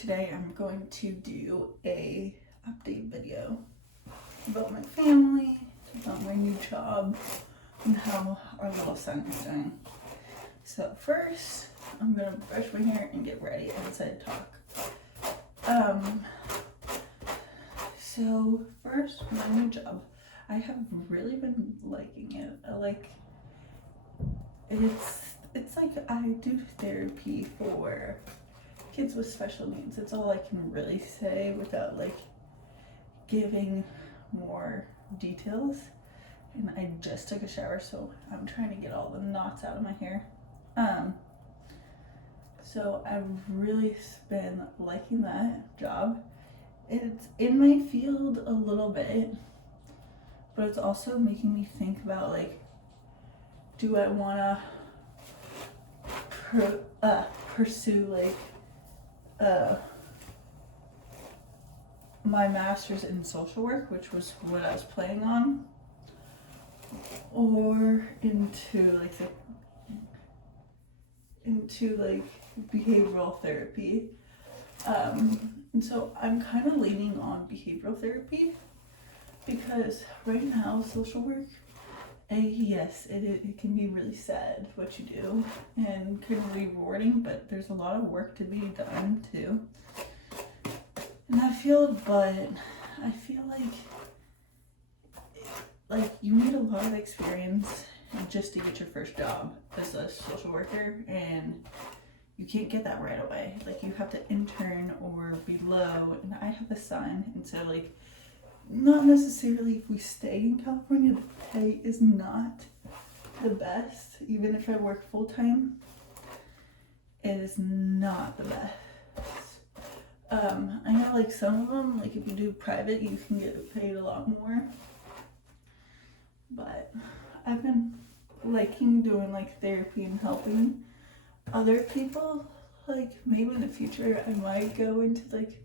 today I'm going to do a update video about my family, about my new job, and how our little son is doing. So first, I'm gonna brush my hair and get ready as I talk. So first, my new job. I have really been liking it. It's like I do therapy for kids with special needs. It's all I can really say without like giving more details. And I just took a shower, so I'm trying to get all the knots out of my hair. So I've really been liking that job. It's in my field a little bit, but it's also making me think about like, do I want to pursue like my master's in social work, which was what I was planning on, or into behavioral therapy. And so I'm kind of leaning on behavioral therapy because right now social work, yes, it can be really sad what you do and can be rewarding, but there's a lot of work to be done too in that field. But I feel like you need a lot of experience just to get your first job as a social worker, and you can't get that right away. Like you have to intern or below, and I have a son, and so like not necessarily if we stay in California, the pay is not the best. Even if I work full time, it is not the best. I know like some of them, like if you do private, you can get paid a lot more. But I've been liking doing like therapy and helping other people. Like maybe in the future I might go into like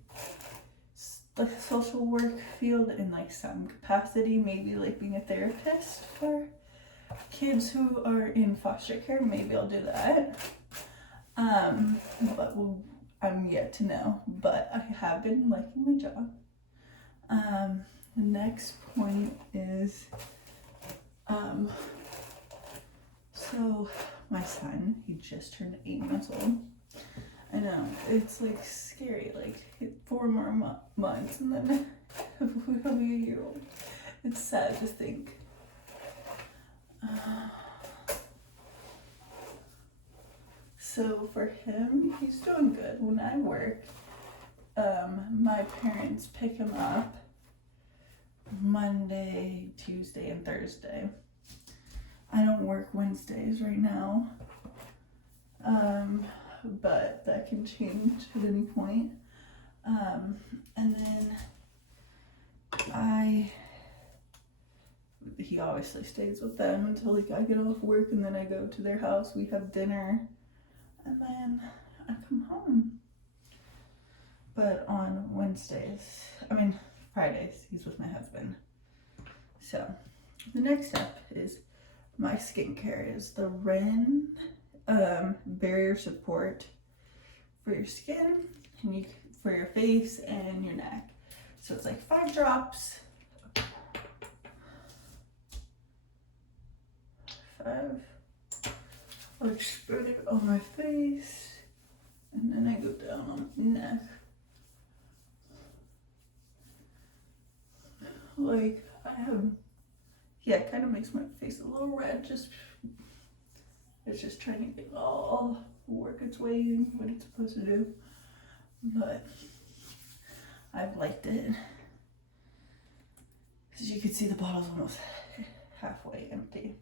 the social work field in like some capacity, maybe like being a therapist for kids who are in foster care. Maybe I'll do that. But I'm yet to know. But I have been liking my job. The next point is so my son, he just turned 8 months old. I know, it's like scary, like 4 more months and then he'll be a year old. It's sad to think. So for him, he's doing good. When I work, my parents pick him up Monday, Tuesday, and Thursday. I don't work Wednesdays right now, but that can change at any point. And then he obviously stays with them until like I get off work, and then I go to their house, we have dinner, and then I come home. But on Fridays, he's with my husband. So the next step is my skincare is the Ren barrier support for your skin and for your face and your neck. So it's like 5 drops. 5. I like spread it on my face, and then I go down on my neck. Like it kind of makes my face a little red. It's just trying to get all work its way in what it's supposed to do. But I've liked it. As you can see, the bottle's almost halfway empty.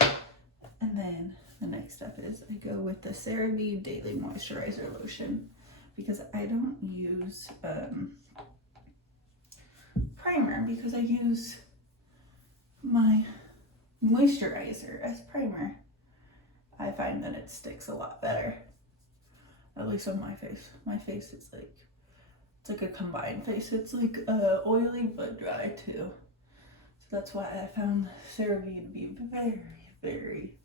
And then the next step is I go with the CeraVe Daily Moisturizer Lotion because I don't use primer because I use my moisturizer as primer. I find that it sticks a lot better, at least on my face. My face is it's like a combined face. It's like oily but dry too. So that's why I found CeraVe to be very, very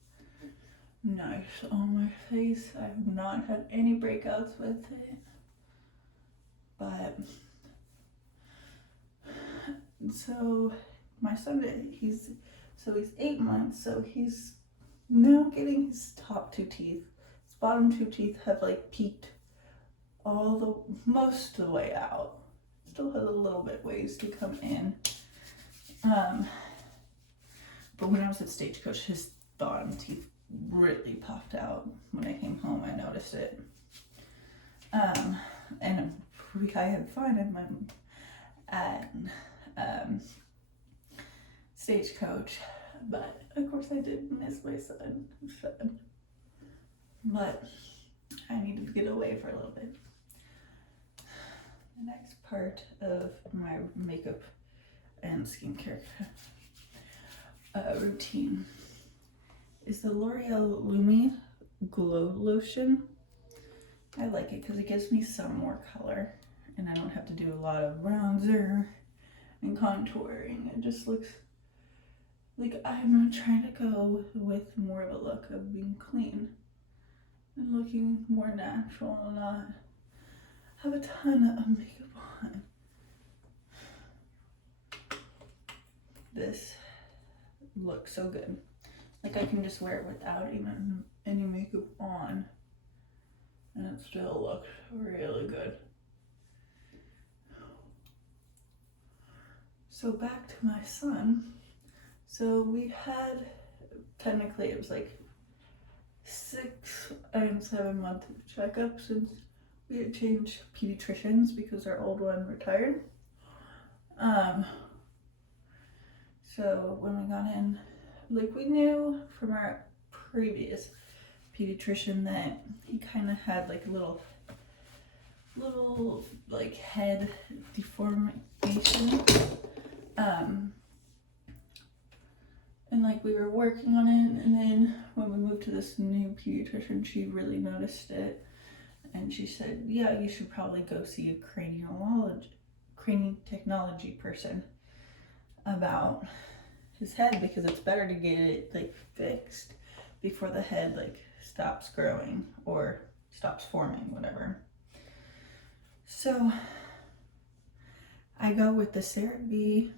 nice on my face. I have not had any breakouts with it. But so my son, he's 8 months, so he's now getting his top two teeth. His bottom two teeth have like peaked most of the way out. Still has a little bit ways to come in. But when I was at Stagecoach, his bottom teeth really popped out. When I came home, I noticed it. And I had fun at Stagecoach, but of course I did miss my son. But I needed to get away for a little bit. The next part of my makeup and skincare routine is the L'Oreal Lumi Glow Lotion. I like it because it gives me some more color and I don't have to do a lot of bronzer and contouring. It just looks like I'm not trying to go with more of a look of being clean and looking more natural and not have a ton of makeup on. This looks so good. Like I can just wear it without even any makeup on and it still looks really good. So back to my son. So we had, technically it was like 6 and 7 month checkup since we had changed pediatricians because our old one retired. So when we got in, like we knew from our previous pediatrician that he kind of had like a little like head deformation. And like we were working on it, and then when we moved to this new pediatrician, she really noticed it, and she said, yeah, you should probably go see a cranial technology person about his head, because it's better to get it like fixed before the head like stops growing or stops forming, whatever. So I go with the CeraVe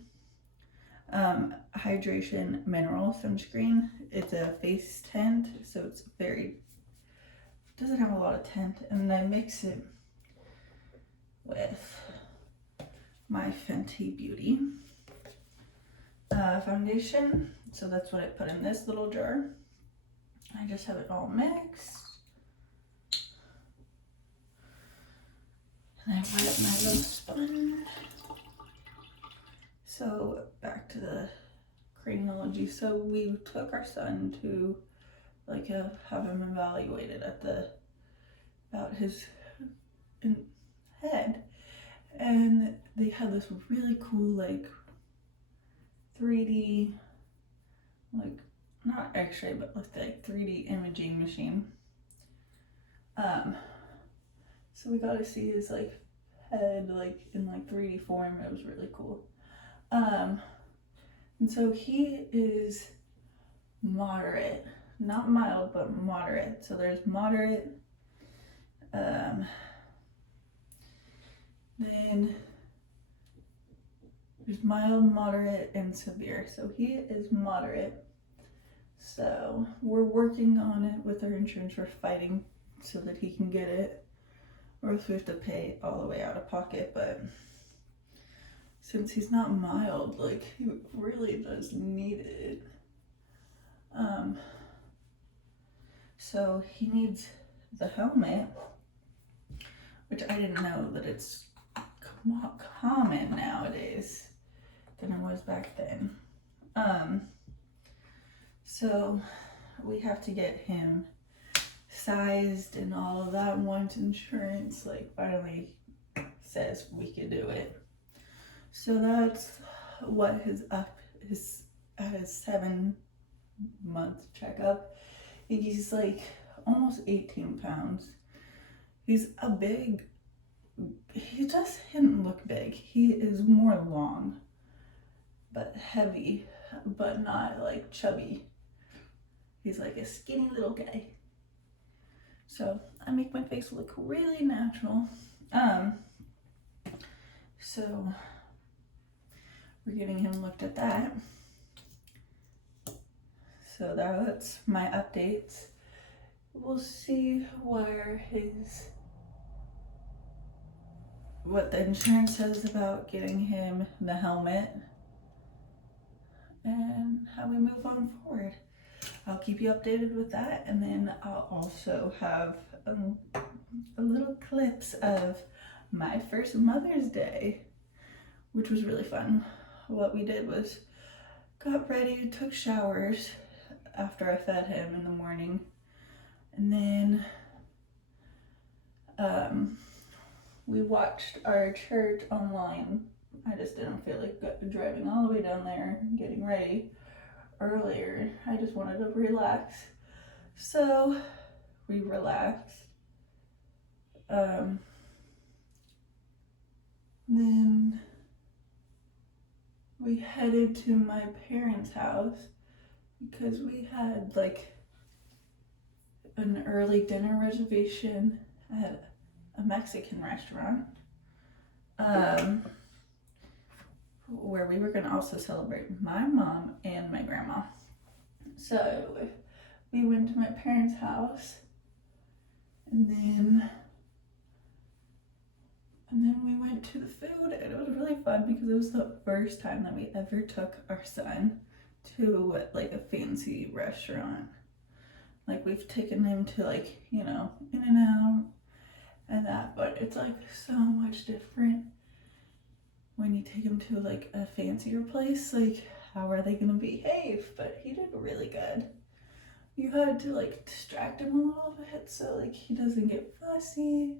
hydration mineral sunscreen. It's a face tint, so it's doesn't have a lot of tint, and I mix it with my Fenty Beauty foundation. So that's what I put in this little jar. I just have it all mixed. And I wet my little sponge. So back to the craniology. So we took our son to like have him evaluated about his head, and they had this really cool like 3D, like not X-ray but like 3D imaging machine. So we got to see his like head like in like 3D form. It was really cool. And so he is moderate, not mild, but moderate. So there's moderate, then there's mild, moderate, and severe. So he is moderate. So we're working on it with our insurance. We're fighting so that he can get it, or else we have to pay all the way out of pocket. But since he's not mild, like he really does need it. So he needs the helmet, which I didn't know that it's more common nowadays than it was back then. So we have to get him sized and all of that once insurance like finally says we can do it. So that's what at his 7 month checkup. He's like almost 18 pounds. He doesn't look big. He is more long, but heavy, but not like chubby. He's like a skinny little guy. So I make my face look really natural. So we're getting him looked at that. So that's my updates. We'll see what the insurance says about getting him the helmet and how we move on forward. I'll keep you updated with that, and then I'll also have a little clips of my first Mother's Day, which was really fun. What we did was got ready, took showers after I fed him in the morning, and then we watched our church online. I just didn't feel like driving all the way down there and getting ready earlier. I just wanted to relax. So we relaxed. Then we headed to my parents' house because we had like an early dinner reservation at a Mexican restaurant, where we were going to also celebrate my mom and my grandma. So we went to my parents' house, and then we went to the food, and it was really fun because it was the first time that we ever took our son to like a fancy restaurant. Like, we've taken him to like, you know, In-N-Out and that, but it's like so much different when you take him to like a fancier place. Like, how are they gonna behave? But he did really good. You had to like distract him a little bit so like he doesn't get fussy,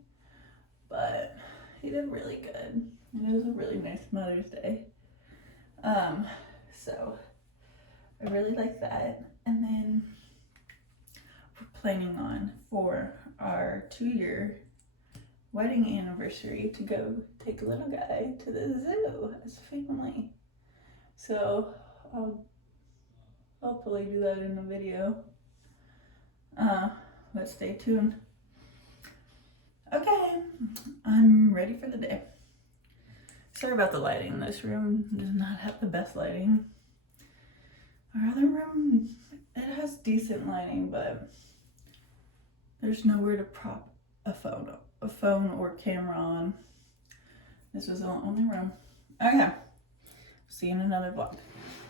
but he did really good, and it was a really nice Mother's Day. So I really like that. And then we're planning on, for our 2-year wedding anniversary, to go take a little guy to the zoo as a family. So I'll hopefully do that in a video. But stay tuned. Okay, I'm ready for the day. Sorry about the lighting. This room does not have the best lighting. Our other room, it has decent lighting, but there's nowhere to prop a phone or camera on. This was the only room. Okay, see you in another vlog.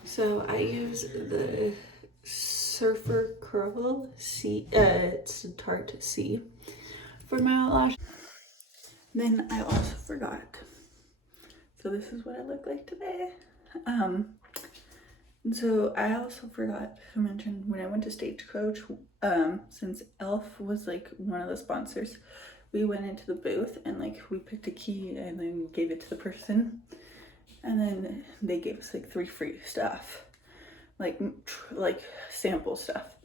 So I use the Surfer Curl C, it's Tarte C for my eyelash. Then I also forgot. So this is what I look like today. So I also forgot to mention, when I went to Stagecoach, since Elf was like one of the sponsors, we went into the booth and like we picked a key and then gave it to the person, and then they gave us like 3 free stuff, like sample stuff.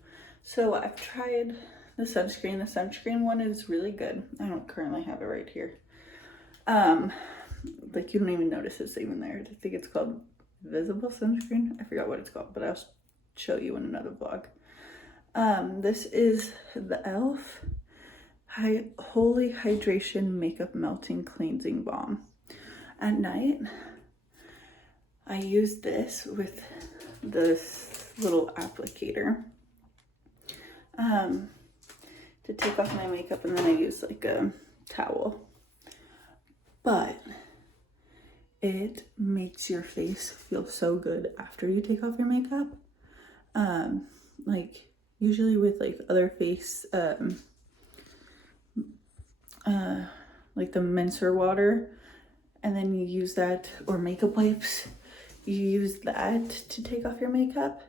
So I've tried the sunscreen. The sunscreen one is really good. I don't currently have it right here. Like, you don't even notice it's even there. I think it's called Visible Sunscreen. I forgot what it's called, but I'll show you in another vlog. This is the Elf Holy Hydration Makeup Melting Cleansing Balm. At night, I use this with this little applicator to take off my makeup, and then I use like a towel. But it makes your face feel so good after you take off your makeup. Like, usually with like other face, like the Menser water, and then you use that, or makeup wipes, you use that to take off your makeup.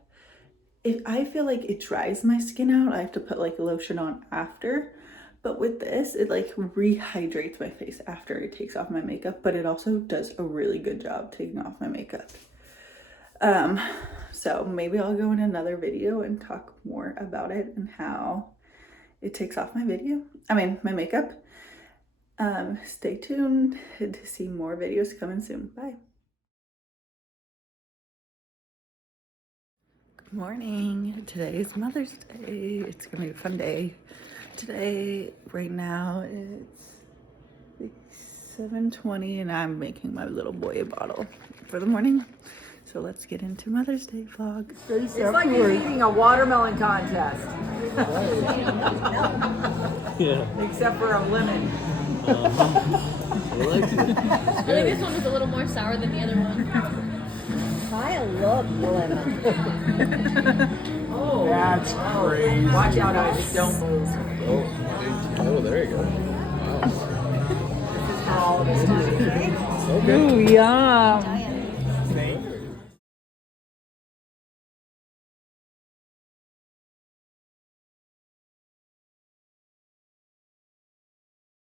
If I feel like it dries my skin out, I have to put like lotion on after. But with this, it like rehydrates my face after it takes off my makeup, but it also does a really good job taking off my makeup. So maybe I'll go in another video and talk more about it and how it takes off my makeup. Stay tuned to see more videos coming soon. Bye. Good morning. Today is Mother's Day. It's gonna be a fun day. Today, right now, it's 7:20 and I'm making my little boy a bottle for the morning. So let's get into Mother's Day vlog. It's like he's eating a watermelon contest. Yeah. Except for a lemon. I like it. I think this one was a little more sour than the other one. I love lemon. Oh, That's crazy. watch out, Isaac, don't move. Oh, there you go. Wow. This is for all of us. Okay. Ooh, yum.